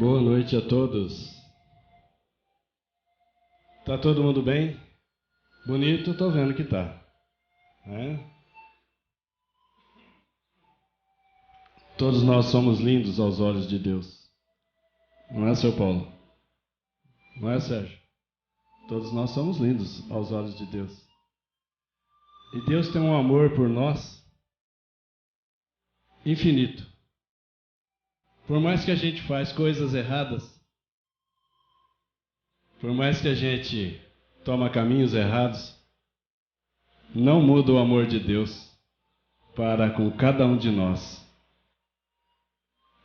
Boa noite a todos. Tá todo mundo bem? Bonito, tô vendo que tá. Todos nós somos lindos aos olhos de Deus. Não é, seu Paulo? Não é, Sérgio? Todos nós somos lindos aos olhos de Deus. E Deus tem um amor por nós infinito. Por mais que a gente faz coisas erradas, por mais que a gente toma caminhos errados, não muda o amor de Deus para com cada um de nós.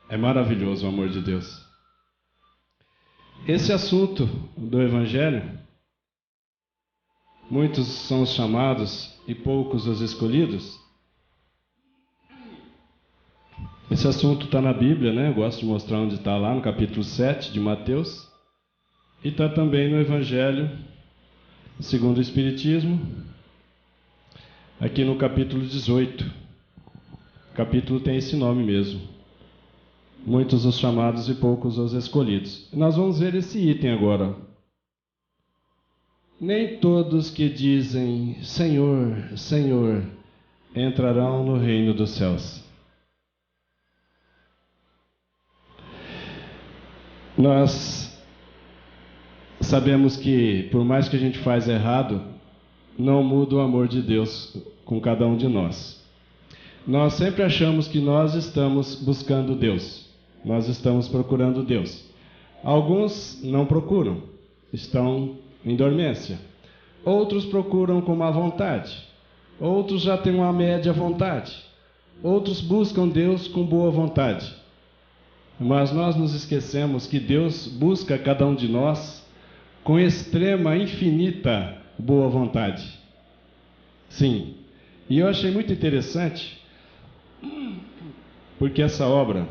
É maravilhoso o amor de Deus. Esse assunto do Evangelho, muitos são os chamados e poucos os escolhidos. Esse assunto está na Bíblia, né? Eu gosto de mostrar onde está lá, no capítulo 7 de Mateus. E está também no Evangelho segundo o Espiritismo, aqui no capítulo 18. O capítulo tem esse nome mesmo. Muitos os chamados e poucos os escolhidos. Nós vamos ver esse item agora. Nem todos que dizem Senhor, Senhor, entrarão no reino dos céus. Nós sabemos que, por mais que a gente faz errado, não muda o amor de Deus com cada um de nós. Nós sempre achamos que nós estamos buscando Deus. Nós estamos procurando Deus. Alguns não procuram, estão em dormência. Outros procuram com má vontade. Outros já têm uma média vontade. Outros buscam Deus com boa vontade. Mas nós nos esquecemos que Deus busca cada um de nós com extrema, infinita boa vontade. Sim. E eu achei muito interessante, porque essa obra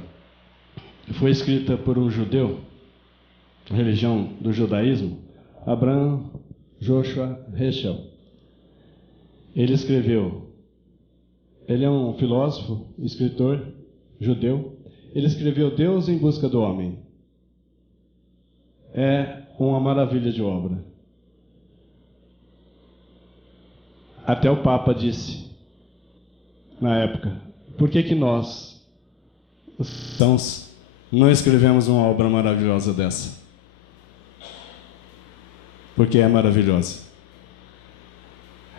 foi escrita por um judeu, religião do judaísmo, Abraham Joshua Heschel. Ele escreveu, ele é um filósofo, escritor judeu. Ele escreveu Deus em busca do homem. É uma maravilha de obra. Até o Papa disse, na época, por que nós, os cristãos, não escrevemos uma obra maravilhosa dessa? Porque é maravilhosa.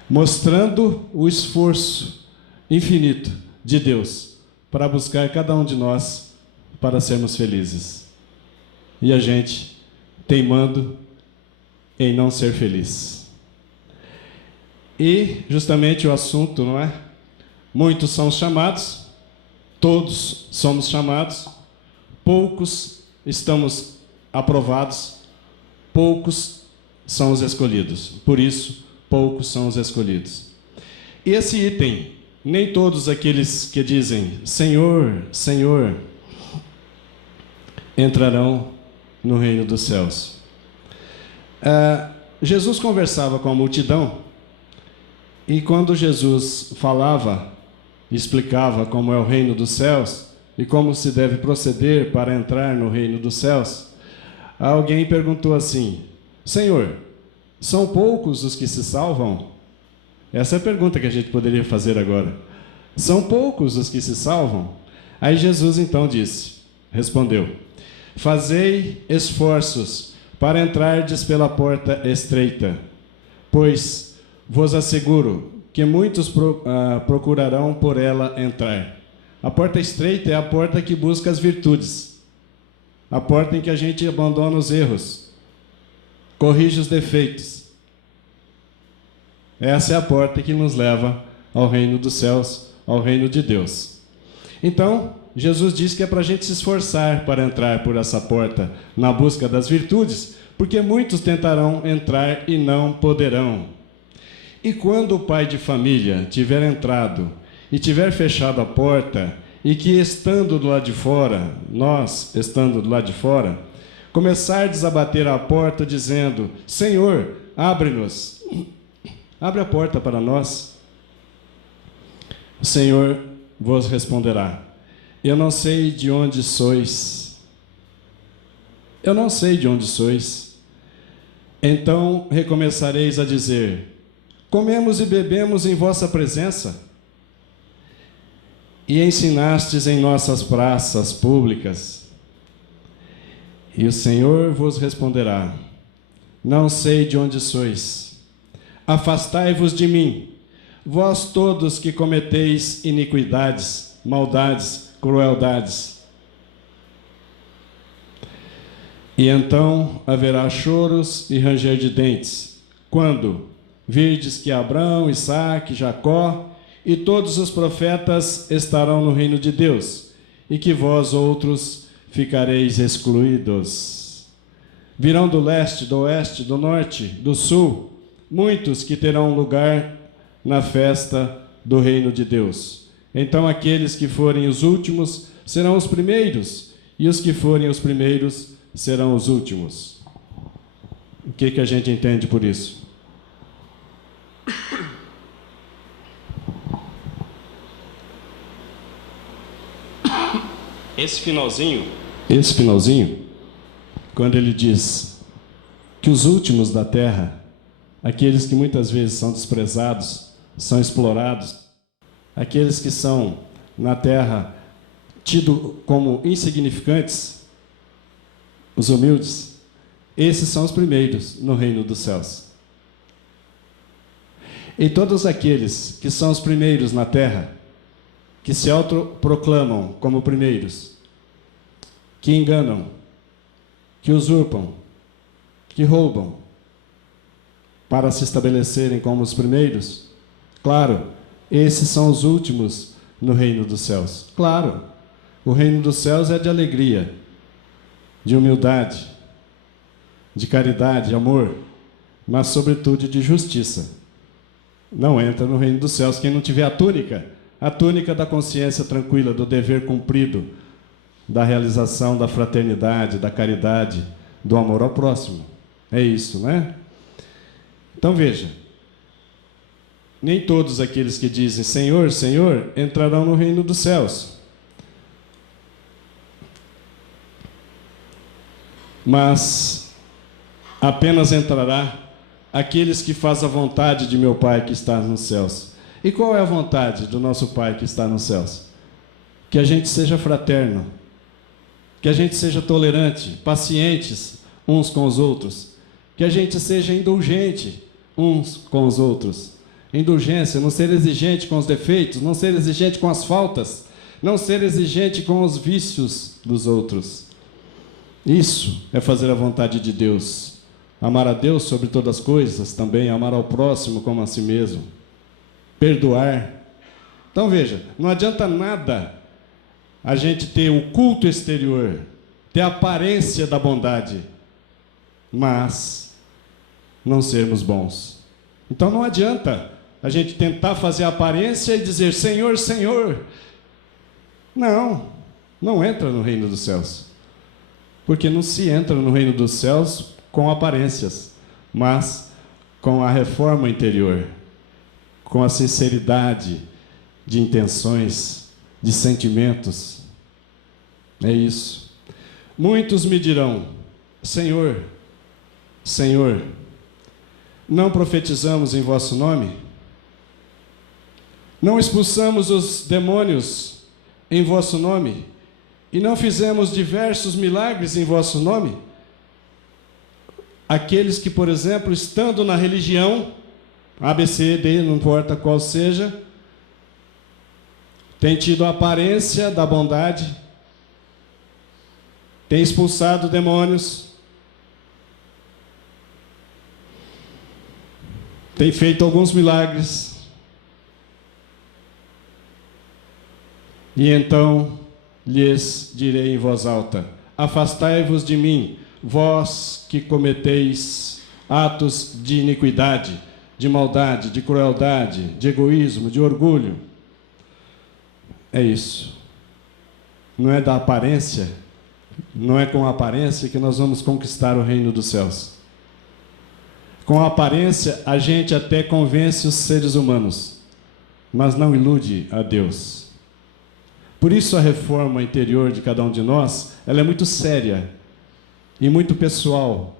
Mostrando o esforço infinito de Deus para buscar cada um de nós para sermos felizes. E a gente teimando em não ser feliz. E justamente o assunto, não é? Muitos são chamados, todos somos chamados, poucos estamos aprovados, poucos são os escolhidos. Por isso, poucos são os escolhidos. E esse item, nem todos aqueles que dizem Senhor, Senhor, entrarão no reino dos céus. Jesus conversava com a multidão, e quando Jesus falava, explicava como é o reino dos céus e como se deve proceder para entrar no reino dos céus, alguém perguntou assim: Senhor, são poucos os que se salvam? Essa é a pergunta que a gente poderia fazer agora. São poucos os que se salvam? Aí Jesus então respondeu: Fazei esforços para entrardes pela porta estreita, pois vos asseguro que muitos procurarão por ela entrar. A porta estreita é a porta que busca as virtudes, a porta em que a gente abandona os erros, corrige os defeitos. Essa é a porta que nos leva ao reino dos céus, ao reino de Deus. Então, Jesus diz que é para a gente se esforçar para entrar por essa porta, na busca das virtudes, porque muitos tentarão entrar e não poderão. E quando o pai de família tiver entrado e tiver fechado a porta, e que estando do lado de fora, nós estando do lado de fora, começardes a bater à porta dizendo: Senhor, abre-nos, abre a porta para nós, o Senhor vos responderá: Eu não sei de onde sois. Eu não sei de onde sois. Então recomeçareis a dizer: comemos e bebemos em vossa presença, e ensinastes em nossas praças públicas. E o Senhor vos responderá: não sei de onde sois. Afastai-vos de mim, vós todos que cometeis iniquidades, maldades, crueldades. E então haverá choros e ranger de dentes, quando virdes que Abraão, Isaque, Jacó e todos os profetas estarão no reino de Deus, e que vós outros ficareis excluídos. Virão do leste, do oeste, do norte, do sul, muitos que terão lugar na festa do reino de Deus. Então aqueles que forem os últimos serão os primeiros, e os que forem os primeiros serão os últimos. O que a gente entende por isso? Esse finalzinho, quando ele diz que os últimos da terra, aqueles que muitas vezes são desprezados, são explorados, aqueles que são na terra tidos como insignificantes, os humildes, esses são os primeiros no reino dos céus. E todos aqueles que são os primeiros na terra, que se autoproclamam como primeiros, que enganam, que usurpam, que roubam, para se estabelecerem como os primeiros, claro, esses são os últimos no reino dos céus. Claro, o reino dos céus é de alegria, de humildade, de caridade, de amor, mas sobretudo de justiça. Não entra no reino dos céus quem não tiver a túnica da consciência tranquila, do dever cumprido, da realização da fraternidade, da caridade, do amor ao próximo. É isso, né? Então veja, nem todos aqueles que dizem Senhor, Senhor, entrarão no reino dos céus. Mas apenas entrará aqueles que fazem a vontade de meu Pai que está nos céus. E qual é a vontade do nosso Pai que está nos céus? Que a gente seja fraterno, que a gente seja tolerante, pacientes uns com os outros, que a gente seja indulgente uns com os outros. Indulgência, não ser exigente com os defeitos, não ser exigente com as faltas, não ser exigente com os vícios dos outros. Isso é fazer a vontade de Deus. Amar a Deus sobre todas as coisas, também amar ao próximo como a si mesmo. Perdoar. Então veja, não adianta nada a gente ter o culto exterior, ter a aparência da bondade, mas não sermos bons. Então não adianta a gente tentar fazer a aparência e dizer Senhor, Senhor. Não entra no reino dos céus. Porque não se entra no reino dos céus com aparências, mas com a reforma interior, com a sinceridade de intenções, de sentimentos. É isso. Muitos me dirão, Senhor, Senhor, não profetizamos em vosso nome? Não expulsamos os demônios em vosso nome? E não fizemos diversos milagres em vosso nome? Aqueles que, por exemplo, estando na religião, A, B, C, D, não importa qual seja, têm tido a aparência da bondade, têm expulsado demônios, têm feito alguns milagres, e então lhes direi em voz alta: afastai-vos de mim, vós que cometeis atos de iniquidade, de maldade, de crueldade, de egoísmo, de orgulho. É isso. Não é da aparência, não é com a aparência que nós vamos conquistar o reino dos céus. Com a aparência, a gente até convence os seres humanos, mas não ilude a Deus. Por isso a reforma interior de cada um de nós, ela é muito séria. e muito pessoal,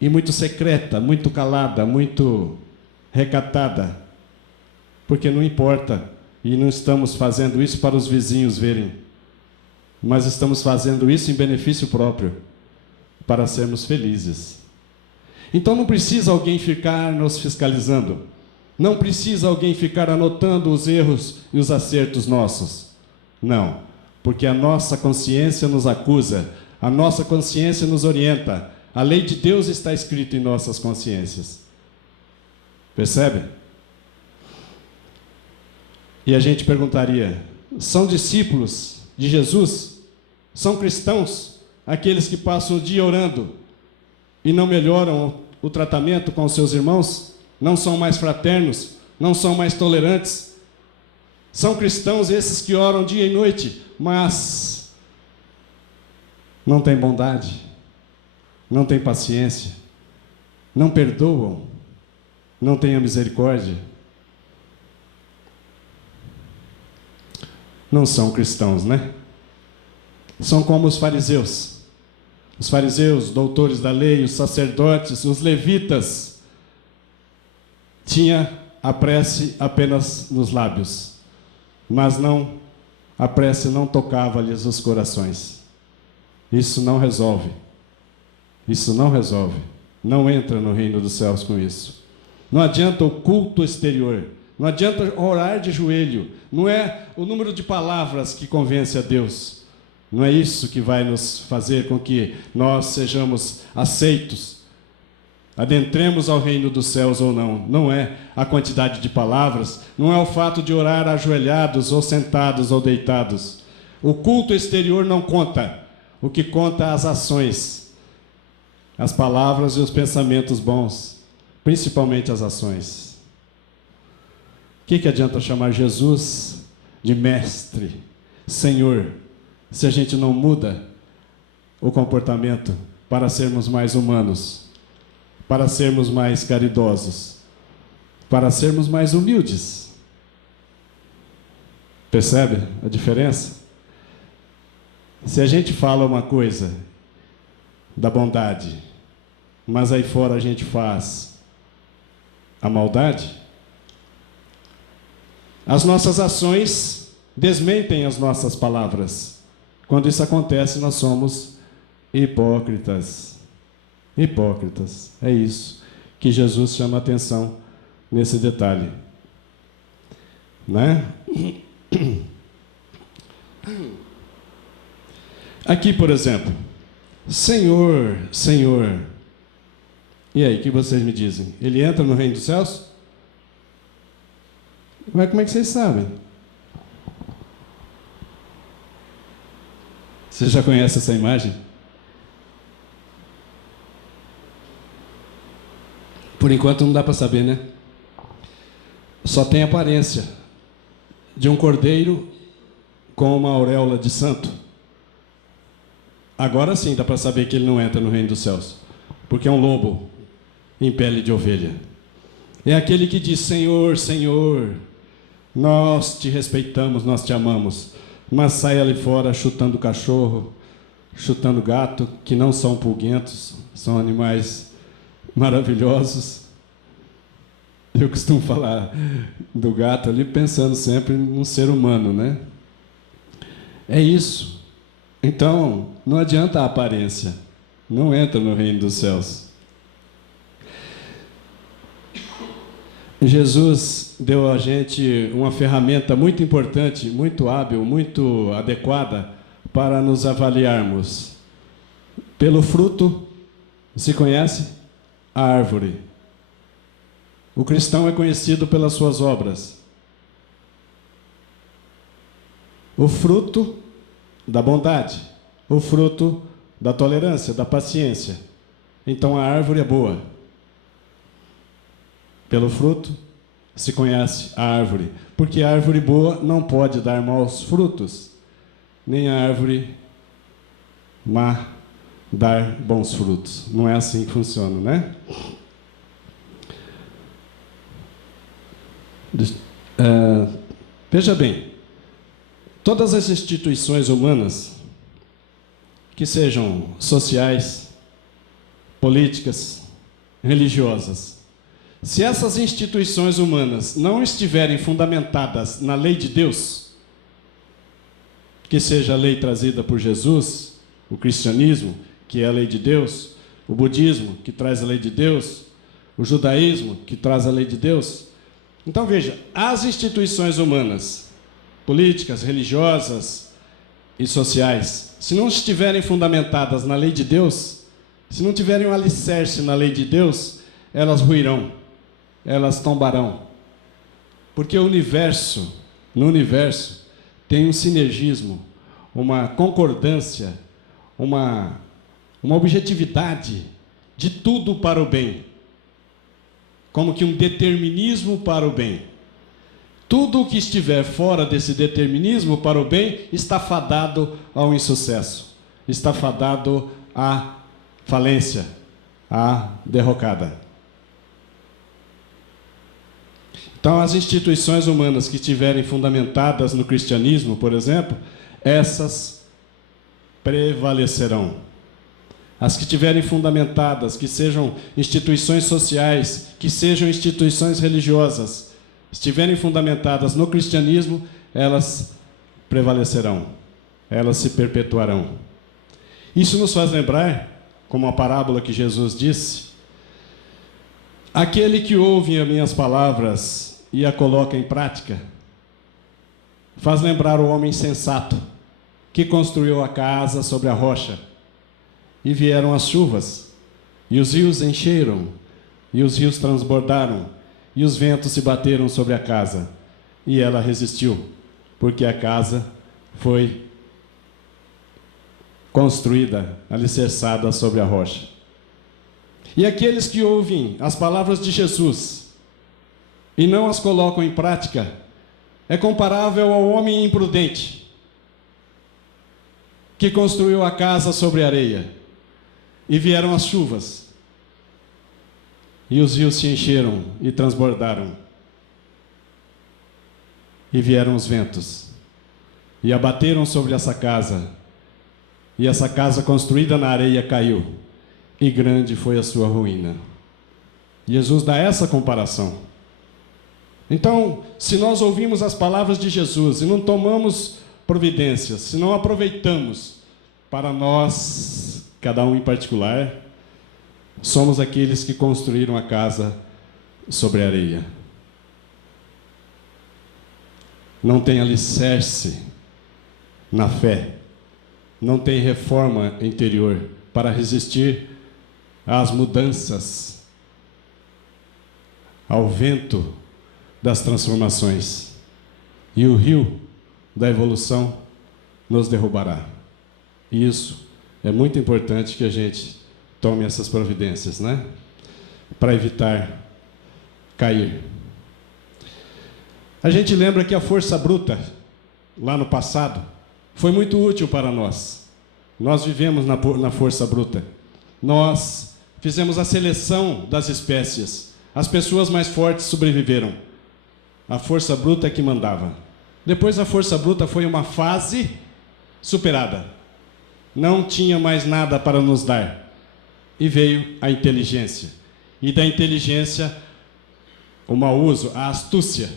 e muito secreta, muito calada, muito recatada, porque não importa, e não estamos fazendo isso para os vizinhos verem, mas estamos fazendo isso em benefício próprio, para sermos felizes. Então não precisa alguém ficar nos fiscalizando, não precisa alguém ficar anotando os erros e os acertos nossos. Não, porque a nossa consciência nos acusa, a nossa consciência nos orienta. A lei de Deus está escrita em nossas consciências. Percebe? E a gente perguntaria, são discípulos de Jesus? São cristãos? Aqueles que passam o dia orando e não melhoram o tratamento com os seus irmãos? Não são mais fraternos? Não são mais tolerantes? São cristãos esses que oram dia e noite, mas não têm bondade, não têm paciência, não perdoam, não têm a misericórdia? Não são cristãos, né? São como os fariseus. Os fariseus, doutores da lei, os sacerdotes, os levitas, tinha a prece apenas nos lábios, mas a prece não tocava-lhes os corações. Isso não resolve. Isso não resolve. Não entra no reino dos céus com isso. Não adianta o culto exterior. Não adianta orar de joelho. Não é o número de palavras que convence a Deus. Não é isso que vai nos fazer com que nós sejamos aceitos, adentremos ao reino dos céus ou não. Não é a quantidade de palavras, não é o fato de orar ajoelhados ou sentados ou deitados. O culto exterior não conta. O que conta é as ações, as palavras e os pensamentos bons, principalmente as ações. O que adianta chamar Jesus de mestre, Senhor, se a gente não muda o comportamento para sermos mais humanos, para sermos mais caridosos, para sermos mais humildes? Percebe a diferença? Se a gente fala uma coisa da bondade, mas aí fora a gente faz a maldade, as nossas ações desmentem as nossas palavras. Quando isso acontece, nós somos hipócritas. Hipócritas. É isso que Jesus chama a atenção nesse detalhe. Né? Aqui, por exemplo, Senhor, Senhor. E aí, o que vocês me dizem? Ele entra no reino dos céus? Mas como é que vocês sabem? Você já conhece essa imagem? Por enquanto não dá para saber, né? Só tem aparência de um cordeiro com uma auréola de santo. Agora sim dá para saber que ele não entra no reino dos céus, porque é um lobo em pele de ovelha. É aquele que diz: Senhor, Senhor, nós te respeitamos, nós te amamos, mas sai ali fora chutando cachorro, chutando gato, que não são pulguentos, são animais maravilhosos. Eu costumo falar do gato ali pensando sempre num ser humano, né? É isso. Então, não adianta a aparência, não entra no reino dos céus. Jesus deu a gente uma ferramenta muito importante, muito hábil, muito adequada para nos avaliarmos. Pelo fruto se conhece a árvore. O cristão é conhecido pelas suas obras. O fruto da bondade, o fruto da tolerância, da paciência. Então a árvore é boa. Pelo fruto se conhece a árvore, porque a árvore boa não pode dar maus frutos, nem a árvore má dar bons frutos. Não é assim que funciona, né? Veja bem, todas as instituições humanas que sejam sociais, políticas, religiosas. Se essas instituições humanas não estiverem fundamentadas na lei de Deus, que seja a lei trazida por Jesus, o cristianismo, que é a lei de Deus, o budismo, que traz a lei de Deus, o judaísmo, que traz a lei de Deus. Então veja, as instituições humanas, políticas, religiosas e sociais, se não estiverem fundamentadas na lei de Deus, se não tiverem um alicerce na lei de Deus, elas ruirão, elas tombarão. Porque no universo tem um sinergismo, uma concordância, uma objetividade de tudo para o bem. Como que um determinismo para o bem. Tudo o que estiver fora desse determinismo para o bem está fadado ao insucesso, está fadado à falência, à derrocada. Então, as instituições humanas que estiverem fundamentadas no cristianismo, por exemplo, essas prevalecerão. As que estiverem fundamentadas, que sejam instituições sociais, que sejam instituições religiosas, estiverem fundamentadas no cristianismo, elas prevalecerão, elas se perpetuarão. Isso nos faz lembrar, como a parábola que Jesus disse, aquele que ouve as minhas palavras e a coloca em prática, faz lembrar o homem sensato, que construiu a casa sobre a rocha, e vieram as chuvas, e os rios encheram, e os rios transbordaram, e os ventos se bateram sobre a casa, e ela resistiu, porque a casa foi construída, alicerçada sobre a rocha. E aqueles que ouvem as palavras de Jesus e não as colocam em prática, é comparável ao homem imprudente que construiu a casa sobre areia, e vieram as chuvas, e os rios se encheram e transbordaram, e vieram os ventos, e abateram sobre essa casa, e essa casa construída na areia caiu, e grande foi a sua ruína. Jesus dá essa comparação. Então, se nós ouvimos as palavras de Jesus e não tomamos providências, se não aproveitamos para nós, cada um em particular, somos aqueles que construíram a casa sobre a areia. Não tem alicerce na fé, não tem reforma interior para resistir às mudanças, ao vento das transformações. E o rio da evolução nos derrubará. E isso é muito importante que a gente tome essas providências, né? Para evitar cair. A gente lembra que a força bruta, lá no passado, foi muito útil para nós. Nós vivemos na força bruta. Nós fizemos a seleção das espécies. As pessoas mais fortes sobreviveram. A força bruta é que mandava. Depois a força bruta foi uma fase superada. Não tinha mais nada para nos dar. E veio a inteligência. E da inteligência, o mau uso, a astúcia.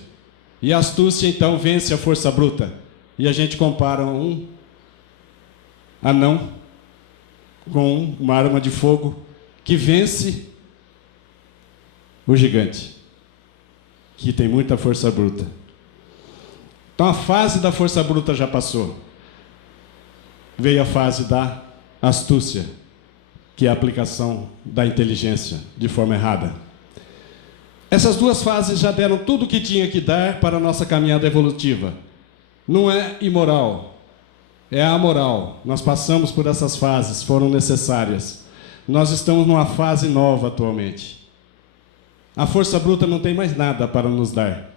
E a astúcia, então, vence a força bruta. E a gente compara um anão com uma arma de fogo que vence o gigante, que tem muita força bruta. Então, a fase da força bruta já passou. Veio a fase da astúcia, que é a aplicação da inteligência de forma errada. Essas duas fases já deram tudo o que tinha que dar para a nossa caminhada evolutiva. Não é imoral, é amoral. Nós passamos por essas fases, foram necessárias. Nós estamos numa fase nova atualmente. A força bruta não tem mais nada para nos dar.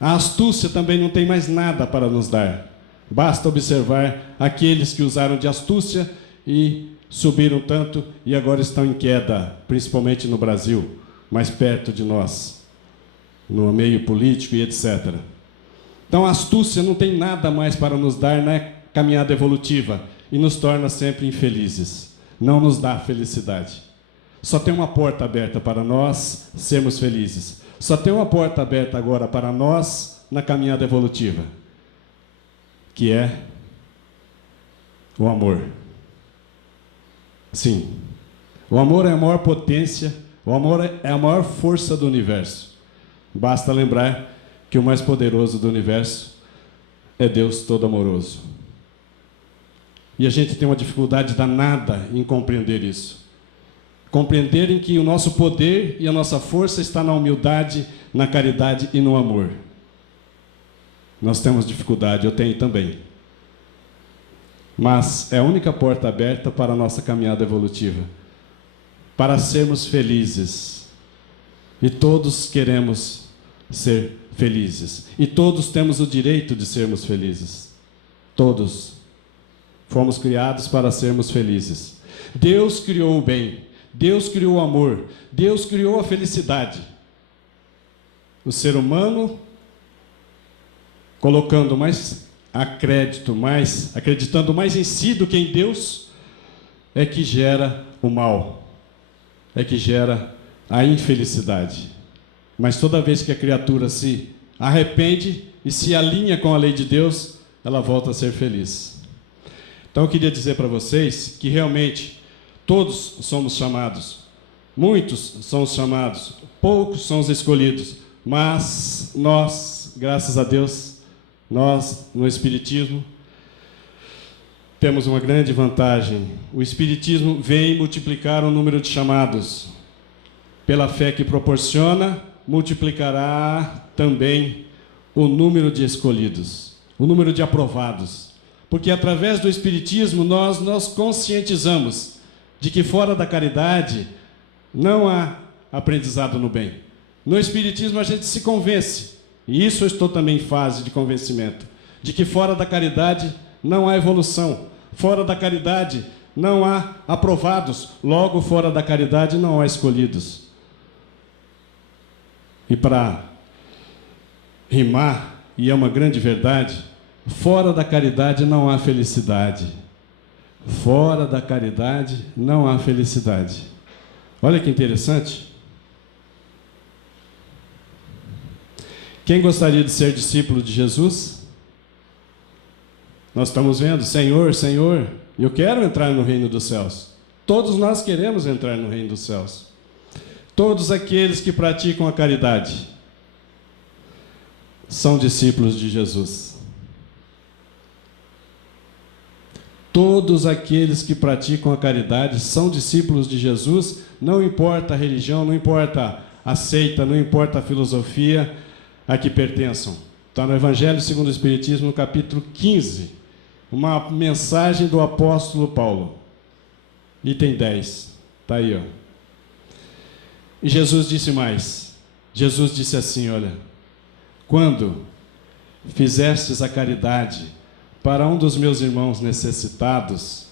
A astúcia também não tem mais nada para nos dar. Basta observar aqueles que usaram de astúcia e subiram tanto e agora estão em queda, principalmente no Brasil, mais perto de nós, no meio político e etc. Então a astúcia não tem nada mais para nos dar na caminhada evolutiva. e nos torna sempre infelizes. Não nos dá felicidade. Só tem uma porta aberta para nós sermos felizes. Só tem uma porta aberta agora para nós na caminhada evolutiva, que é o amor. Sim, o amor é a maior potência, o amor é a maior força do universo. Basta lembrar que o mais poderoso do universo é Deus todo amoroso. E a gente tem uma dificuldade danada em compreender isso. Compreenderem que o nosso poder e a nossa força está na humildade, na caridade e no amor. Nós temos dificuldade, eu tenho também. Mas é a única porta aberta para a nossa caminhada evolutiva, para sermos felizes. E todos queremos ser felizes. E todos temos o direito de sermos felizes. Todos fomos criados para sermos felizes. Deus criou o bem, Deus criou o amor, Deus criou a felicidade. O ser humano, colocando mais acreditando mais em si do que em Deus, é que gera o mal, é que gera a infelicidade. Mas toda vez que a criatura se arrepende e se alinha com a lei de Deus, ela volta a ser feliz. Então eu queria dizer para vocês que realmente todos somos chamados, muitos são os chamados, poucos são os escolhidos, mas nós, graças a Deus, nós no Espiritismo temos uma grande vantagem. O Espiritismo vem multiplicar o número de chamados. Pela fé que proporciona, multiplicará também o número de escolhidos, o número de aprovados. Porque através do Espiritismo nós nos conscientizamos de que fora da caridade não há aprendizado no bem. No Espiritismo a gente se convence, e isso eu estou também em fase de convencimento, de que fora da caridade não há evolução, fora da caridade não há aprovados, logo fora da caridade não há escolhidos. E para rimar, e é uma grande verdade, fora da caridade não há felicidade. Fora da caridade não há felicidade. Olha que interessante. Quem gostaria de ser discípulo de Jesus? Nós estamos vendo, Senhor, Senhor, eu quero entrar no reino dos céus. Todos nós queremos entrar no reino dos céus. Todos aqueles que praticam a caridade são discípulos de Jesus. Todos aqueles que praticam a caridade são discípulos de Jesus, não importa a religião, não importa a seita, não importa a filosofia a que pertençam. Está no Evangelho segundo o Espiritismo, no capítulo 15, uma mensagem do apóstolo Paulo. Item 10, está aí, ó. E Jesus disse mais. Jesus disse assim, olha, quando fizestes a caridade para um dos meus irmãos necessitados,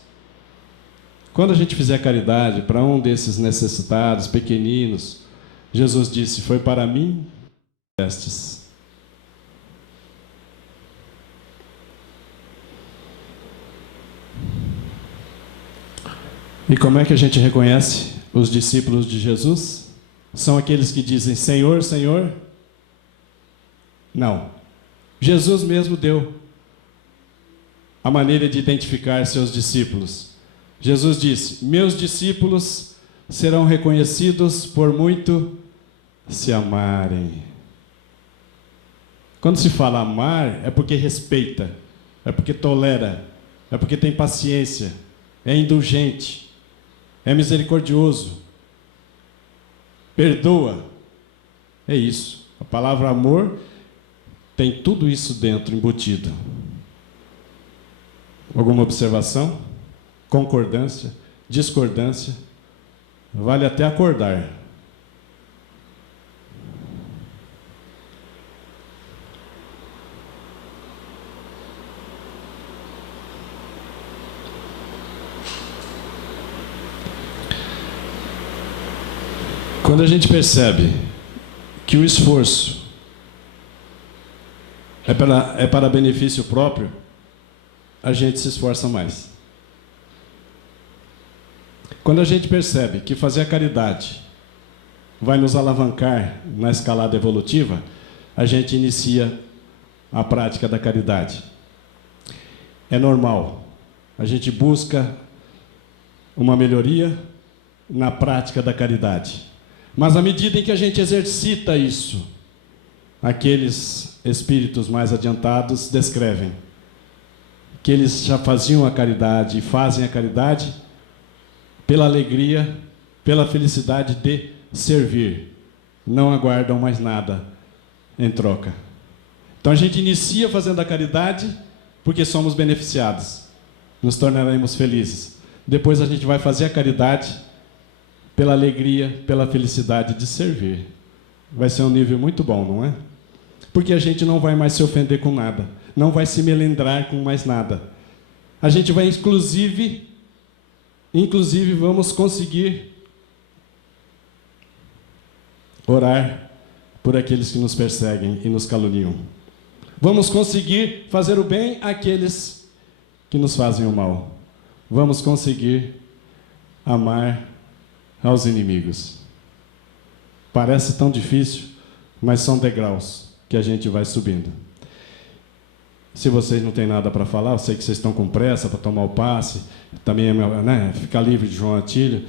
quando a gente fizer caridade para um desses necessitados, pequeninos, Jesus disse, foi para mim que fizestes. E como é que a gente reconhece os discípulos de Jesus? São aqueles que dizem, Senhor, Senhor? Não. Jesus mesmo deu a maneira de identificar seus discípulos. Jesus disse, meus discípulos serão reconhecidos por muito se amarem. Quando se fala amar, é porque respeita, é porque tolera, é porque tem paciência, é indulgente, é misericordioso, perdoa. É isso. A palavra amor tem tudo isso dentro, embutido. Alguma observação? Concordância? Discordância? Vale até acordar. Quando a gente percebe que o esforço é para benefício próprio, a gente se esforça mais. Quando a gente percebe que fazer a caridade vai nos alavancar na escalada evolutiva, a gente inicia a prática da caridade. É normal. A gente busca uma melhoria na prática da caridade. Mas à medida em que a gente exercita isso, aqueles espíritos mais adiantados descrevem que eles já faziam a caridade e fazem a caridade pela alegria, pela felicidade de servir. Não aguardam mais nada em troca. Então a gente inicia fazendo a caridade porque somos beneficiados, nos tornaremos felizes. Depois a gente vai fazer a caridade pela alegria, pela felicidade de servir. Vai ser um nível muito bom, não é? Porque a gente não vai mais se ofender com nada, não vai se melindrar com mais nada. A gente vai inclusive vamos conseguir orar por aqueles que nos perseguem e nos caluniam. Vamos conseguir fazer o bem àqueles que nos fazem o mal. Vamos conseguir amar aos inimigos. Parece tão difícil, mas são degraus que a gente vai subindo. Se vocês não têm nada para falar, eu sei que vocês estão com pressa para tomar o passe, também ficar livre de João Atílio.